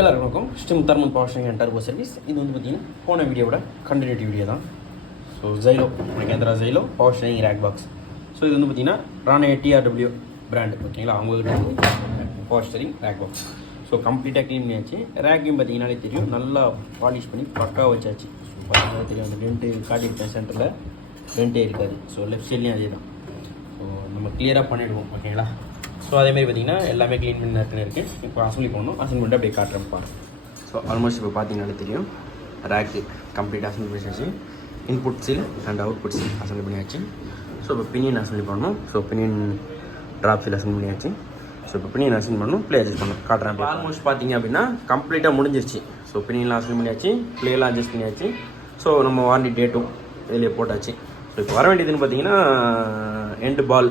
எல்லாருக்கும் வணக்கம். ஸ்டிம் தர்மன் power steering and turbo service. இது வந்து பார்த்தீங்கன்னா போன வீடியோட கண்டினியூட்டி வீடியோ தான். So Xylo Mahindra Xylo power steering rack box. So இது வந்து பார்த்தீங்கன்னா ராணே TRW பிராண்ட் ஓகேங்களா, அவங்ககிட்ட வந்து power steering rack box. So கம்ப்ளீட்டாக க்ளீன் பண்ணியாச்சு. ரேக்கையும் பார்த்தீங்கன்னாலே தெரியும், நல்லா பாலிஷ் பண்ணி பக்காவாக வச்சாச்சு. ஸோ பார்த்தீங்கன்னா தெரியும், அந்த டென்ட்டு காட்டியிருக்கேன் சென்டரில் டென்ட்டே இருக்காது. ஸோ லெஃப்ட் சைட்லேயும் அதே தான். ஸோ நம்ம கிளியராக பண்ணிவிடுவோம் ஓகேங்களா. ஸோ அதேமாதிரி பார்த்திங்கன்னா எல்லாமே க்ளீன் பண்ணி இருக்குது. இப்போ அசம்பிளி பண்ணணும். அசம்பிளி பண்ணிட்டு அப்படியே காட்டுறப்பா. ஸோ ஆல்மோஸ்ட் இப்போ பார்த்தீங்கன்னாலே தெரியும், ரேக்கு கம்ப்ளீட் அசம்பிளி பண்ணியாச்சு. Input seal and output seal assembly பண்ணியாச்சு. ஸோ இப்போ பினியன் அசம்பிளி பண்ணணும். So pinion drop seal assembly பண்ணியாச்சு. ஸோ இப்போ பினியன் அசம்பிளி பண்ணணும், ப்ளே அட்ஜஸ்ட் பண்ணணும் காட்டுறேன். இப்போ ஆல்மோஸ்ட் பார்த்தீங்க அப்படின்னா கம்ப்ளீட்டாக முடிஞ்சிருச்சு. ஸோ பினியன்லாம் அசம்பிளி பண்ணியாச்சு, ப்ளேலாம் அட்ஜஸ்ட் பண்ணியாச்சு. ஸோ நம்ம வாரண்டி டேட்டும் இதிலே போட்டாச்சு. ஸோ இப்போ வர வேண்டியதுன்னு பார்த்தீங்கன்னா எண்டு பால்